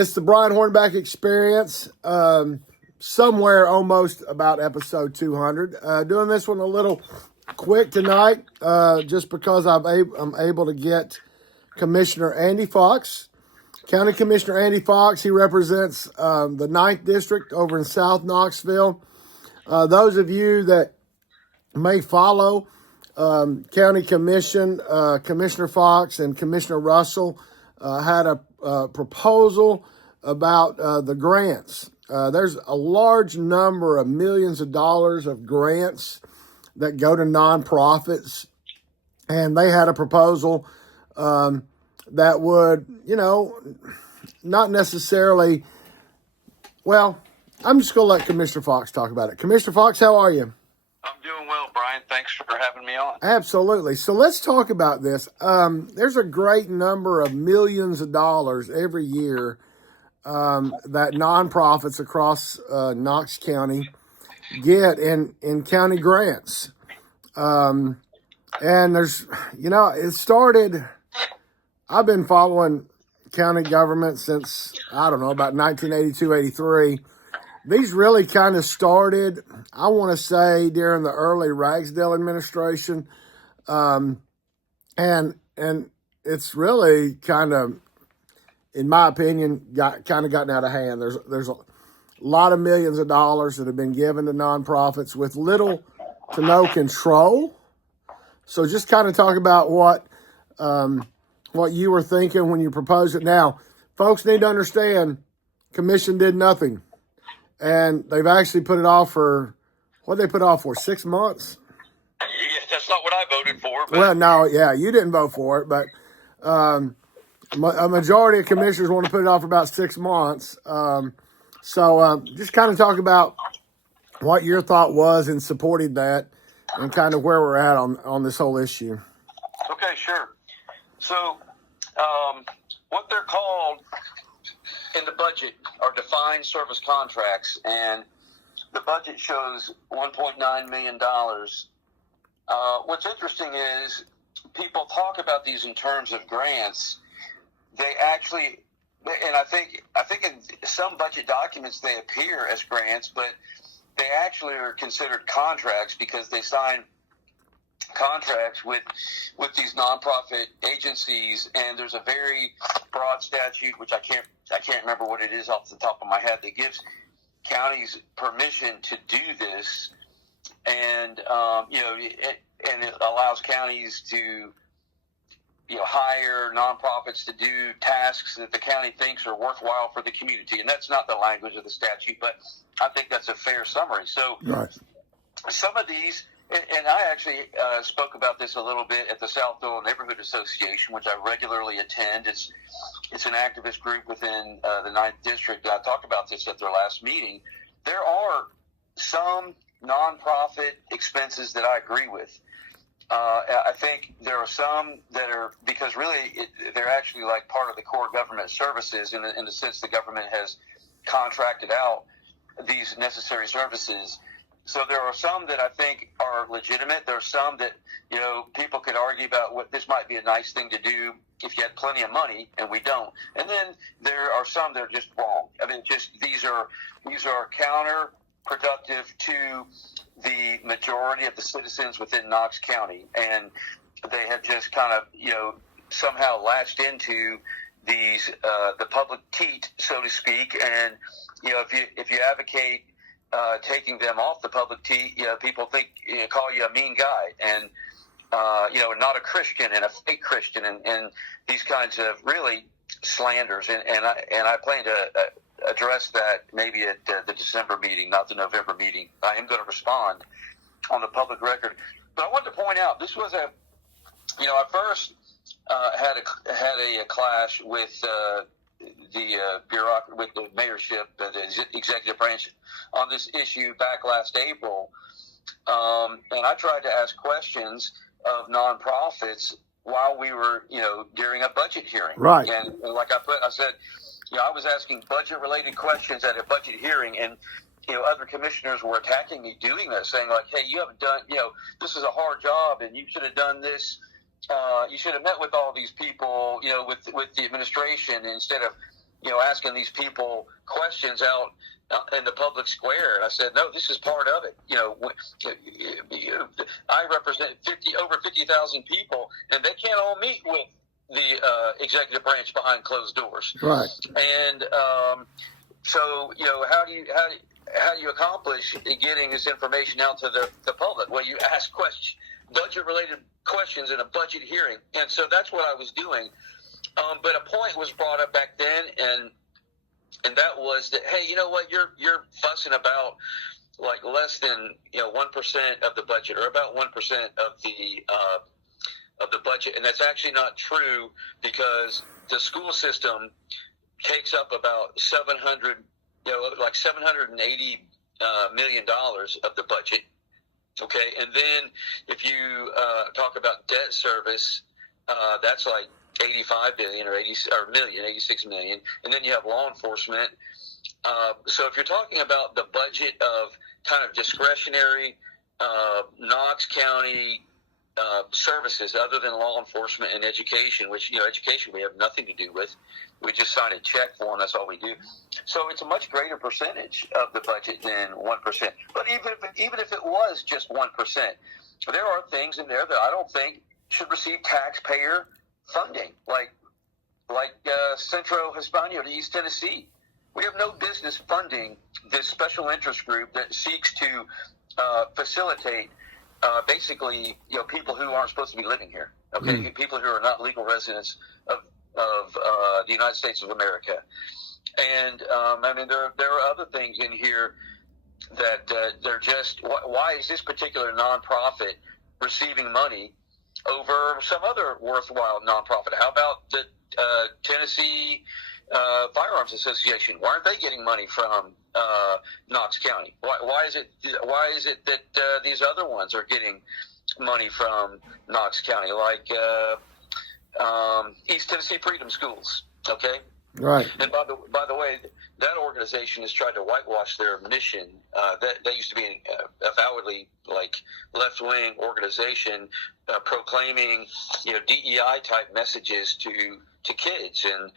It's the Brian Hornback Experience, somewhere almost about episode 200. Doing this one a little quick tonight, just because I'm able to get Commissioner Andy Fox, County Commissioner Andy Fox. He represents the 9th District over in South Knoxville. Those of you that may follow County Commission, Commissioner Fox and Commissioner Russell had a proposal about the grants. There's a large number of millions of dollars of grants that go to nonprofits, and they had a proposal that would, not necessarily, well, I'm just going to let Commissioner Fox talk about it. Commissioner Fox, how are you? I'm doing well, Brian. Thanks for having me on. Absolutely. So let's talk about this. There's a great number of millions of dollars every year that nonprofits across Knox County get in county grants. And there's, it started, I've been following county government since, about 1982, 83. These really kind of started, I want to say, during the early Ragsdale administration. And it's really kind of, in my opinion, gotten out of hand. There's a lot of millions of dollars that have been given to nonprofits with little to no control. So just kind of talk about what you were thinking when you proposed it. Now, folks need to understand, Commission did nothing. And they've actually put it off for, 6 months? Yeah, that's not what I voted for. But... Well, no, yeah, you didn't vote for it, but a majority of commissioners want to put it off for about 6 months. So just kind of talk about what your thought was in supporting that and kind of where we're at on this whole issue. Okay, sure. So what they're called in the budget are defined service contracts, and the budget shows $1.9 million. What's interesting is people talk about these in terms of grants. They actually, and I think in some budget documents they appear as grants, but they actually are considered contracts because they sign contracts with these nonprofit agencies, and there's a very broad statute, which I can't remember what it is off the top of my head, that gives counties permission to do this, and it allows counties to hire nonprofits to do tasks that the county thinks are worthwhile for the community, and that's not the language of the statute, but I think that's a fair summary. So right. Some of these. And I actually spoke about this a little bit at the Southville Neighborhood Association, which I regularly attend. It's an activist group within the 9th District. I talked about this at their last meeting. There are some nonprofit expenses that I agree with. I think there are some that are, because really they're actually like part of the core government services in the sense the government has contracted out these necessary services. So there are some that I think are legitimate. There are some that, people could argue about what this might be a nice thing to do if you had plenty of money, and we don't. And then there are some that are just wrong. I mean, these are counterproductive to the majority of the citizens within Knox County, and they have just kind of, somehow latched into these the public teat, so to speak. And if you advocate taking them off the public tee, people call you a mean guy, and not a Christian and a fake Christian, and these kinds of really slanders. And I plan to address that maybe at the December meeting, not the November meeting. I am going to respond on the public record. But I wanted to point out, this was I first had a clash with the bureaucracy, with the mayorship, the executive branch, on this issue back last April, and I tried to ask questions of nonprofits while we were, during a budget hearing. Right. And like I said, I was asking budget-related questions at a budget hearing, and other commissioners were attacking me doing that, saying like, "Hey, you haven't done, this is a hard job, and you should have done this. You should have met with all these people, with the administration instead of asking these people questions out in the public square. And I said, no, this is part of it. I represent over 50,000 people, and they can't all meet with the executive branch behind closed doors. Right. And so, how do you accomplish getting this information out to the public? Well, you ask budget-related questions in a budget hearing. And so that's what I was doing. But a point was brought up back then, and that was that, hey, you know what, you're fussing about like less than 1% of the budget, or about 1% of the budget, and that's actually not true, because the school system takes up about $780 million of the budget. Okay, and then if you talk about debt service, that's like 85 billion or 86 million, and then you have law enforcement. So if you're talking about the budget of kind of discretionary Knox County services other than law enforcement and education, which education we have nothing to do with, we just sign a check for, and that's all we do. So it's a much greater percentage of the budget than 1%. But even if it was just 1%, there are things in there that I don't think should receive taxpayer funding, like Centro Hispano de East Tennessee. We have no business funding this special interest group that seeks to facilitate basically people who aren't supposed to be living here. Okay, people who are not legal residents of the United States of America. And there are other things in here that they're just, why is this particular nonprofit receiving money over some other worthwhile nonprofit? How about the Tennessee Firearms Association? Why aren't they getting money from Knox County? Why is it that these other ones are getting money from Knox County, like East Tennessee Freedom Schools? Okay. Right. And by the way, that organization has tried to whitewash their mission. That used to be a avowedly left-wing organization proclaiming DEI type messages to kids. And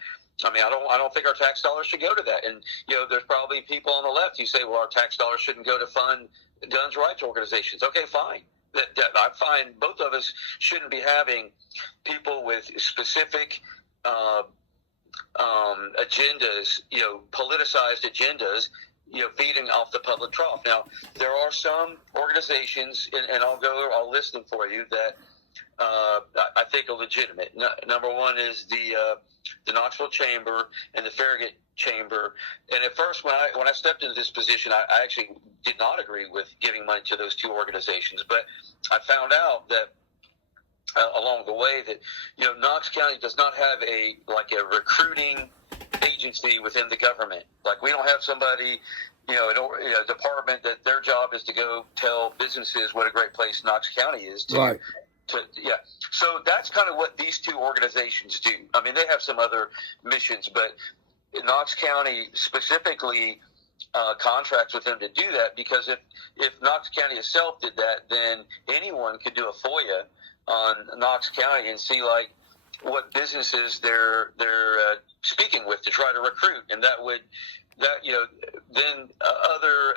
I don't think our tax dollars should go to that. And there's probably people on the left who say, well, our tax dollars shouldn't go to fund guns rights organizations. Okay, fine. I find both of us shouldn't be having people with specific agendas, politicized agendas, feeding off the public trough. Now, there are some organizations, and I'll list them for you, that I think are legitimate. Number one is the Knoxville Chamber and the Farragut Chamber. And at first, when I stepped into this position, I actually did not agree with giving money to those two organizations. But I found out that along the way that Knox County does not have a recruiting agency within the government. Like, we don't have somebody, a department that their job is to go tell businesses what a great place Knox County is. Right. So that's kind of what these two organizations do. They have some other missions, but Knox County specifically contracts with them to do that, because if Knox County itself did that, then anyone could do a FOIA on Knox County and see what businesses they're speaking with to try to recruit, and then other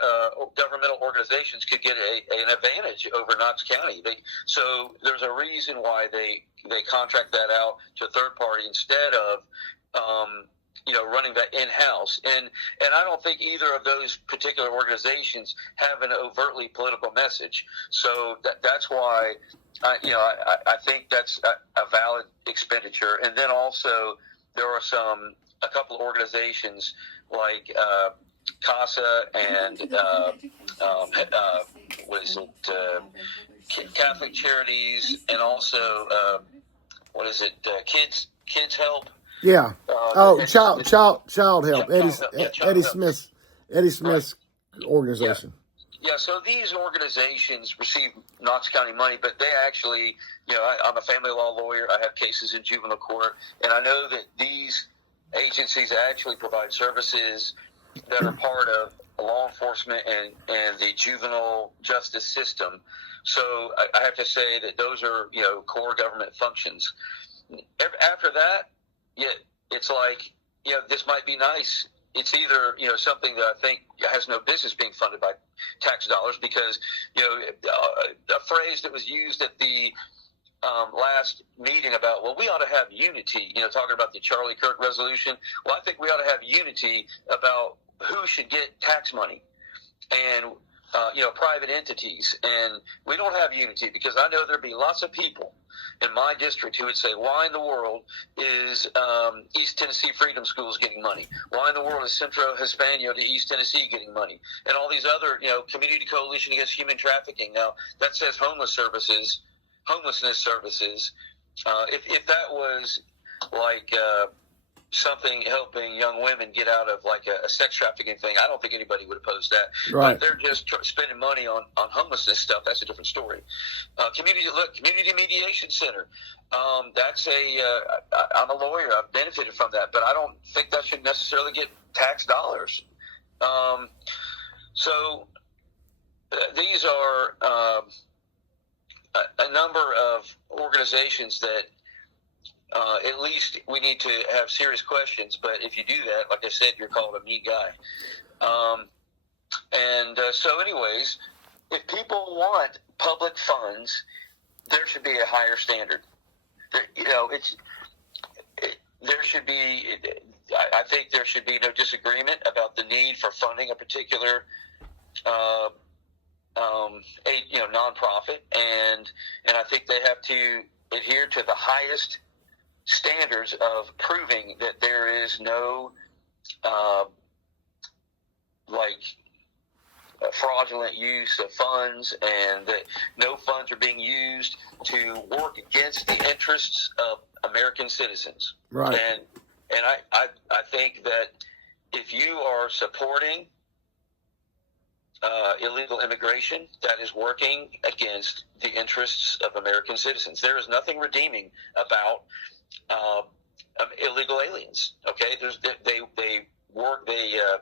governmental organizations could get an advantage over Knox County. So there's a reason why they contract that out to a third party instead of running that in-house. And I don't think either of those particular organizations have an overtly political message. So that's why I think that's a valid expenditure. And then also there are a couple of organizations like CASA and Catholic Charities, and also Kids Help. Yeah. Child Help. Eddie Smith's organization. Yeah, so these organizations receive Knox County money, but they actually, I'm a family law lawyer. I have cases in juvenile court, and I know that these agencies actually provide services that are part of law enforcement and the juvenile justice system. So I have to say that those are, core government functions. After that, it's like, this might be nice. It's either, something that I think has no business being funded by tax dollars because, a phrase that was used at the last meeting about, well, we ought to have unity, talking about the Charlie Kirk resolution. Well, I think we ought to have unity about who should get tax money and, private entities. And we don't have unity because I know there'd be lots of people in my district who would say, why in the world is East Tennessee Freedom Schools getting money? Why in the world is Centro Hispano de East Tennessee getting money? And all these other, Community Coalition Against Human Trafficking. Now, that says homelessness services. If that was like something helping young women get out of like a sex trafficking thing, I don't think anybody would oppose that. Right. But if they're just spending money on homelessness stuff, that's a different story. Community Mediation Center. That's I'm a lawyer. I've benefited from that, but I don't think that should necessarily get tax dollars. These are a number of organizations that at least we need to have serious questions. But if you do that, like I said, you're called a mean guy. So anyways, if people want public funds, there should be a higher standard. There should be, I think there should be no disagreement about the need for funding a particular nonprofit, and I think they have to adhere to the highest standards of proving that there is no fraudulent use of funds, and that no funds are being used to work against the interests of American citizens. Right. And I think that if you are supporting illegal immigration, that is working against the interests of American citizens. There is nothing redeeming about illegal aliens. Okay, they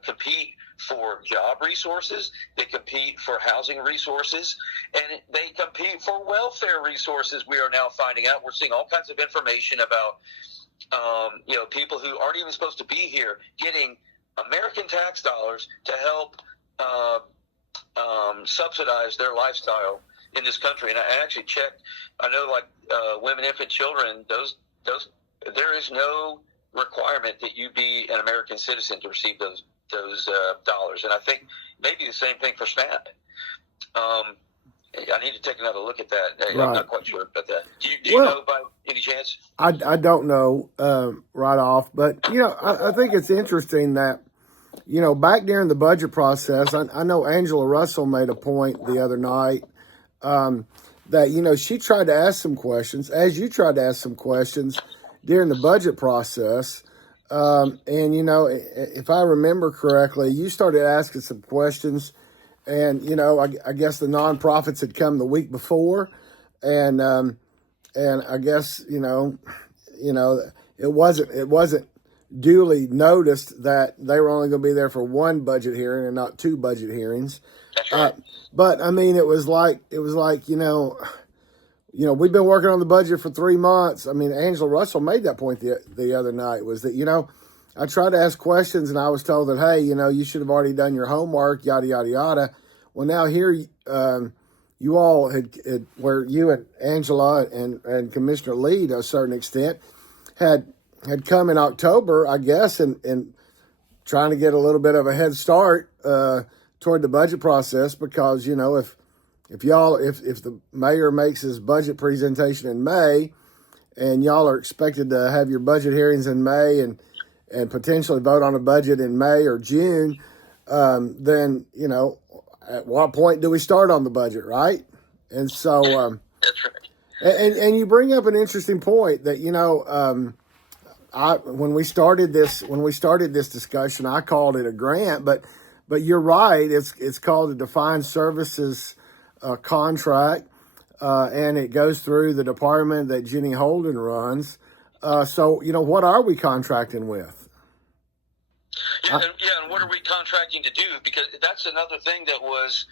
compete for job resources, they compete for housing resources, and they compete for welfare resources. We are now finding out, we're seeing all kinds of information about people who aren't even supposed to be here getting American tax dollars to help subsidize their lifestyle in this country. And I actually checked. I know, like women, infant, children. Those there is no requirement that you be an American citizen to receive those dollars. And I think maybe the same thing for SNAP. I need to take another look at that. Right. I'm not quite sure about that. Do you know by any chance? I don't know right off, but I think it's interesting that back during the budget process, I know Angela Russell made a point the other night that she tried to ask some questions, as you tried to ask some questions during the budget process, and if I remember correctly, you started asking some questions. And, I guess the nonprofits had come the week before, and I guess, it wasn't duly noticed that they were only going to be there for one budget hearing and not two budget hearings. That's right. But I mean, it was like, we've been working on the budget for 3 months. I mean, Angela Russell made that point the other night, was that, I tried to ask questions and I was told that, hey, you should have already done your homework, yada, yada, yada. Well, now here you all had where you and Angela and Commissioner Lee, to a certain extent, had come in October, I guess, and trying to get a little bit of a head start toward the budget process, because, if the mayor makes his budget presentation in May and y'all are expected to have your budget hearings in May and potentially vote on a budget in May or June, then, at what point do we start on the budget, right? And so, that's right. And you bring up an interesting point that, when we started this discussion, I called it a grant, but you're right. It's called a defined services contract, and it goes through the department that Jenny Holden runs. So, what are we contracting with? And what are we contracting to do? Because that's another thing that was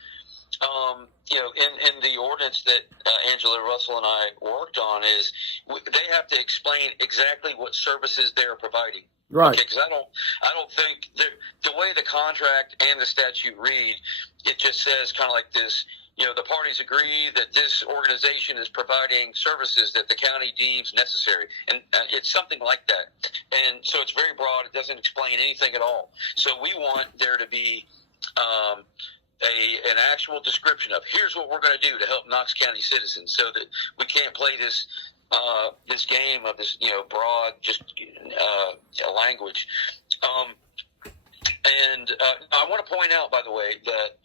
in the ordinance that Angela Russell and I worked on is they have to explain exactly what services they're providing. Right. Okay, because I don't think the way the contract and the statute read, it just says kind of like this. The parties agree that this organization is providing services that the county deems necessary. And it's something like that. And so it's very broad. It doesn't explain anything at all. So we want there to be an actual description of here's what we're going to do to help Knox County citizens, so that we can't play this this game of this broad just language. And I want to point out, by the way, that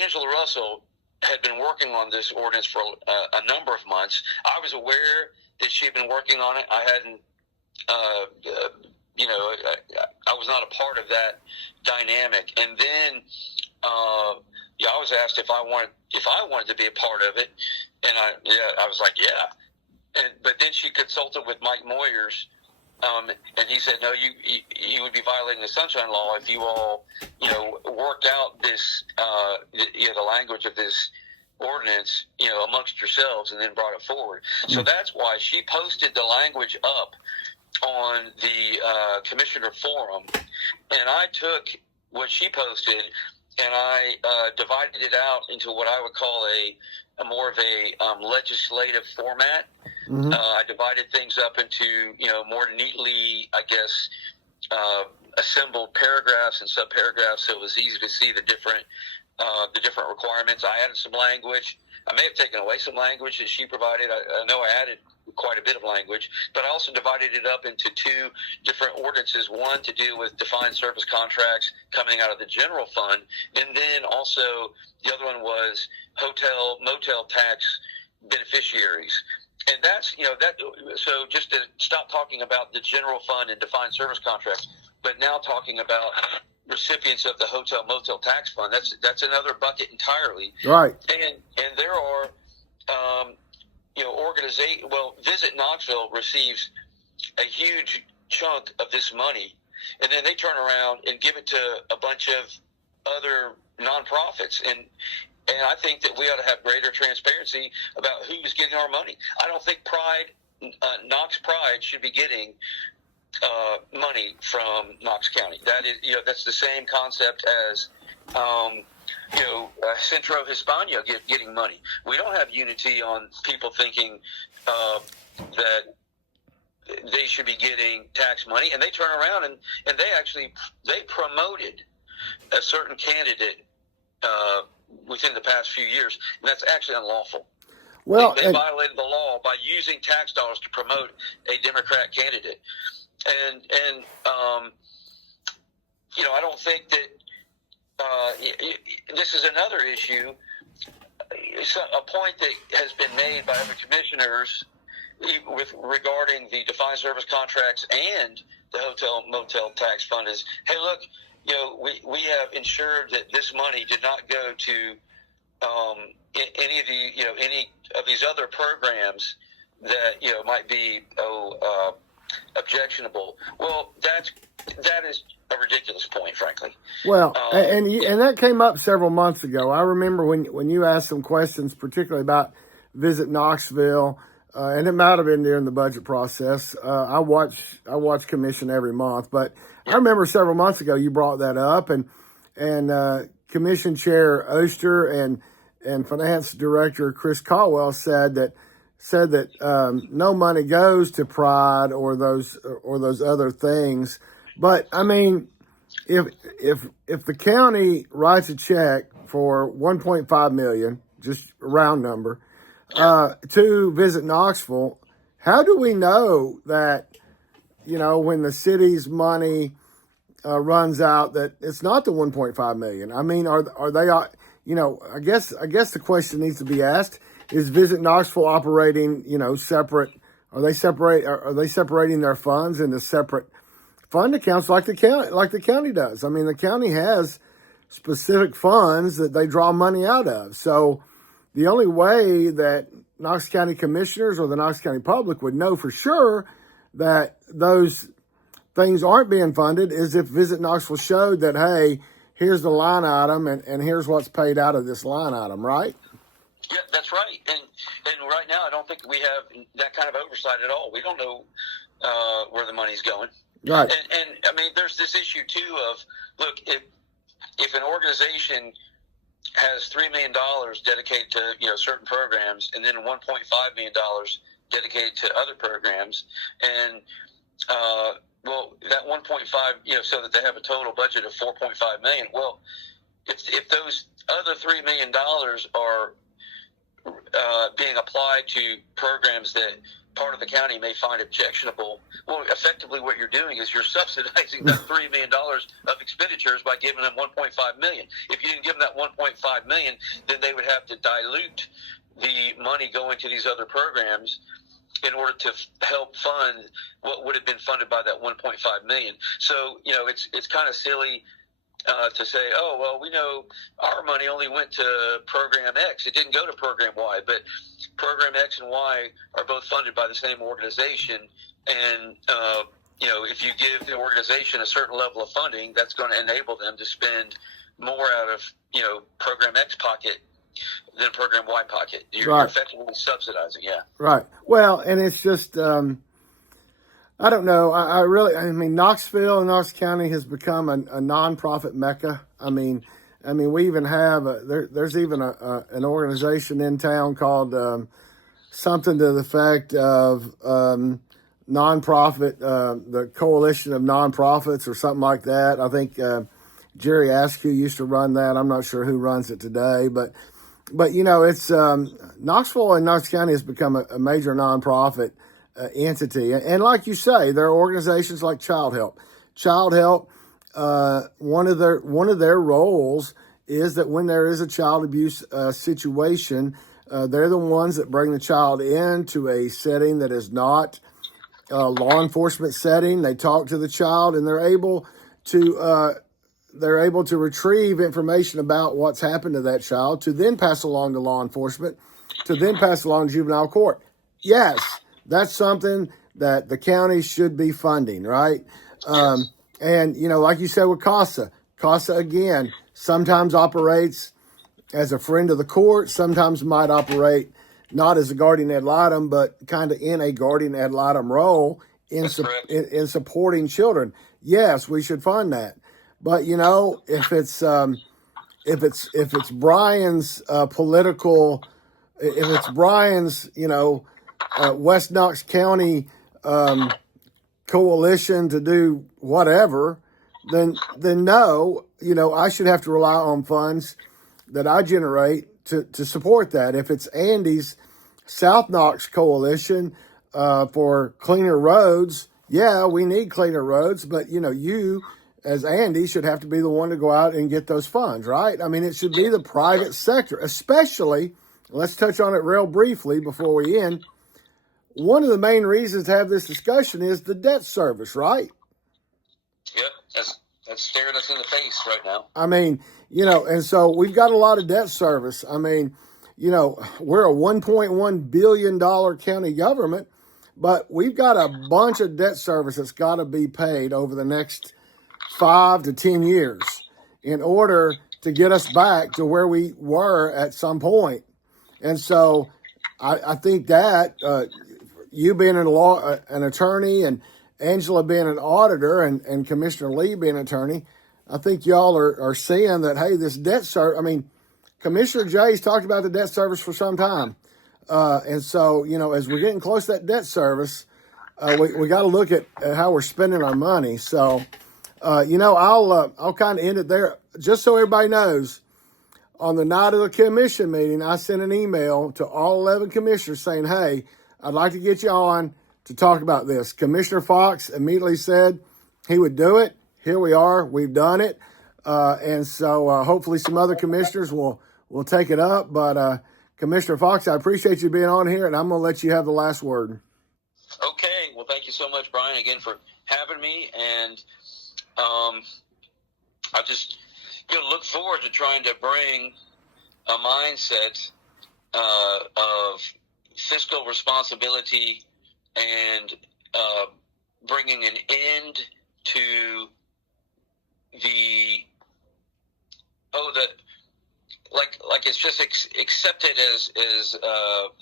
Angela Russell had been working on this ordinance for a number of months. I was aware that she had been working on it. I hadn't, I was not a part of that dynamic. And then, I was asked if I wanted to be a part of it, and I was like, yeah. But then she consulted with Mike Moyers. And he said, no, you would be violating the Sunshine Law if you all, worked out this, the language of this ordinance, amongst yourselves and then brought it forward. So that's why she posted the language up on the commissioner forum, and I took what she posted and I divided it out into what I would call a more of a legislative format. Mm-hmm. I divided things up into, more neatly, I guess, assembled paragraphs and subparagraphs, so it was easy to see the different requirements. I added some language. I may have taken away some language that she provided. I know I added quite a bit of language, but I also divided it up into two different ordinances, one to do with defined service contracts coming out of the general fund, and then also the other one was hotel, motel tax beneficiaries. And that's, so just to stop talking about the general fund and defined service contracts, but now talking about recipients of the hotel motel tax fund, that's another bucket entirely. Right. And there are, Visit Knoxville receives a huge chunk of this money, and then they turn around and give it to a bunch of other nonprofits. And I think that we ought to have greater transparency about who's getting our money. I don't think Knox Pride should be getting money from Knox County. That is, that's the same concept as, Centro Hispania getting money. We don't have unity on people thinking that they should be getting tax money, and they turn around and they promoted a certain candidate within the past few years, and that's actually unlawful. Well, they violated the law by using tax dollars to promote a Democrat candidate, and I don't think that this is another issue. It's a point that has been made by other commissioners regarding the defined service contracts and the hotel motel tax fund is, hey, look, we have ensured that this money did not go to any of these other programs that might be objectionable. Well, that is a ridiculous point, frankly. Well, and that came up several months ago. I remember when you asked some questions, particularly about Visit Knoxville, and it might have been during the budget process. I watch Commission every month, but I remember several months ago you brought that up, and Commission Chair Oster and Finance Director Chris Caldwell said that no money goes to Pride or those other things. But I mean, if the county writes a check for $1.5 million, just a round number, to Visit Knoxville, how do we know that when the city's money runs out that it's not the $1.5 million? I mean, are they? I guess the question needs to be asked: is Visit Knoxville operating separate? Are they separating their funds into separate fund accounts like the county does? I mean, the county has specific funds that they draw money out of. So the only way that Knox County commissioners or the Knox County public would know for sure that those things aren't being funded is if Visit Knoxville showed that, hey, here's the line item, and here's what's paid out of this line item, right? Yeah, that's right. And right now, I don't think we have that kind of oversight at all. We don't know where the money's going. Right. And I mean, there's this issue too of, look, if an organization has $3 million dedicated to certain programs, and then $1.5 million dedicated to other programs, and well, that 1.5, so that they have a total budget of 4.5 million. Well, if those other $3 million are being applied to programs that part of the county may find objectionable, well, effectively what you're doing is you're subsidizing that $3 million of expenditures by giving them 1.5 million. If you didn't give them that 1.5 million, then they would have to dilute the money going to these other programs in order to help fund what would have been funded by that 1.5 million. So, it's kind of silly to say, oh, well, we know our money only went to program X. It didn't go to program Y, but program X and Y are both funded by the same organization. And, if you give the organization a certain level of funding, that's going to enable them to spend more out of, program X pocket than program Y pocket. You're effectively subsidizing, yeah. Right. Well, and it's just, I don't know. I mean, Knoxville and Knox County has become a nonprofit mecca. I mean, we even have, there's even an organization in town called something to the effect of nonprofit, the Coalition of Nonprofits or something like that. I think Jerry Askew used to run that. I'm not sure who runs it today, but it's Knoxville and Knox County has become a major nonprofit entity, and like you say, there are organizations like Child Help. Child Help, one of their roles is that when there is a child abuse situation, they're the ones that bring the child into a setting that is not a law enforcement setting. They talk to the child, and they're able to retrieve information about what's happened to that child, to then pass along to law enforcement, to then pass along to juvenile court. Yes, that's something that the county should be funding, right? And, like you said with CASA again, sometimes operates as a friend of the court, sometimes might operate not as a guardian ad litem, but kind of in a guardian ad litem role in supporting children. Yes, we should fund that. But if it's Brian's political, if it's Brian's West Knox County coalition to do whatever, then no, I should have to rely on funds that I generate to support that. If it's Andy's South Knox coalition for cleaner roads, yeah, we need cleaner roads, but you as Andy should have to be the one to go out and get those funds, right? I mean, it should be the private sector, especially, let's touch on it real briefly before we end. One of the main reasons to have this discussion is the debt service, right? Yep, that's staring us in the face right now. I mean, and so we've got a lot of debt service. I mean, we're a $1.1 billion county government, but we've got a bunch of debt service that's got to be paid over the next 5 to 10 years in order to get us back to where we were at some point. And so I think that you being an attorney, and Angela being an auditor, and Commissioner Lee being an attorney, I think y'all are seeing that, hey, this debt service, I mean, Commissioner Jay's talked about the debt service for some time. And so, as we're getting close to that debt service, we got to look at how we're spending our money. So, I'll kind of end it there. Just so everybody knows, on the night of the commission meeting, I sent an email to all 11 commissioners saying, hey, I'd like to get you on to talk about this. Commissioner Fox immediately said he would do it. Here we are. We've done it. And so hopefully some other commissioners will take it up. But Commissioner Fox, I appreciate you being on here, and I'm going to let you have the last word. Okay. Well, thank you so much, Brian, again for having me. And I just look forward to trying to bring a mindset of fiscal responsibility and bringing an end to the like it's just accepted as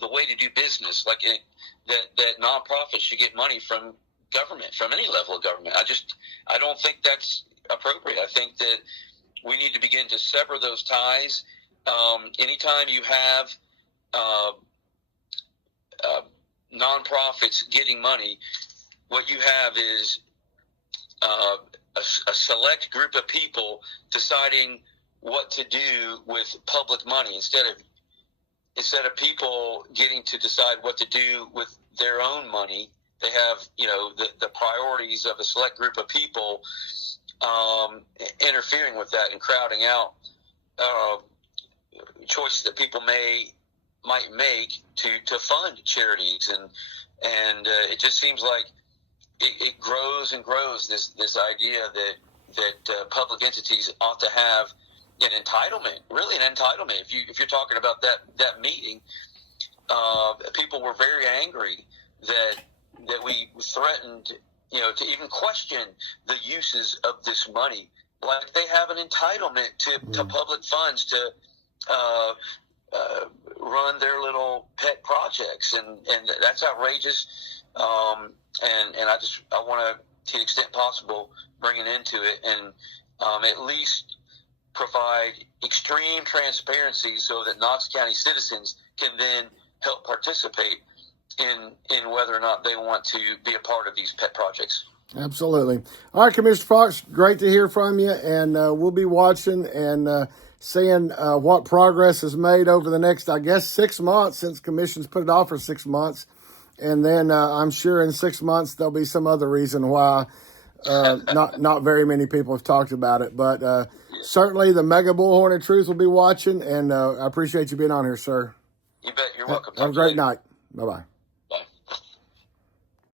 the way to do business, that nonprofits should get money from government, from any level of government. I don't think that's appropriate. I think that we need to begin to sever those ties. Anytime you have nonprofits getting money, what you have is a select group of people deciding what to do with public money instead of people getting to decide what to do with their own money. They have, the priorities of a select group of people interfering with that and crowding out choices that people might make to fund charities, and it just seems like it grows and grows, this idea that public entities ought to have an entitlement, really an entitlement. If you're talking about that meeting, people were very angry that we threatened, to even question the uses of this money, like they have an entitlement to public funds to run their little pet projects, and that's outrageous. And I want to the extent possible, bring it into it, and at least provide extreme transparency so that Knox County citizens can then help participate in whether or not they want to be a part of these pet projects. Absolutely. All right, Commissioner Fox, great to hear from you, and we'll be watching and seeing what progress is made over the next, 6 months, since Commission's put it off for 6 months. And then I'm sure in 6 months there'll be some other reason why not very many people have talked about it. But certainly the Mega Bullhorn of Truth will be watching, and I appreciate you being on here, sir. You bet. You're welcome. Have a great night. Bye-bye.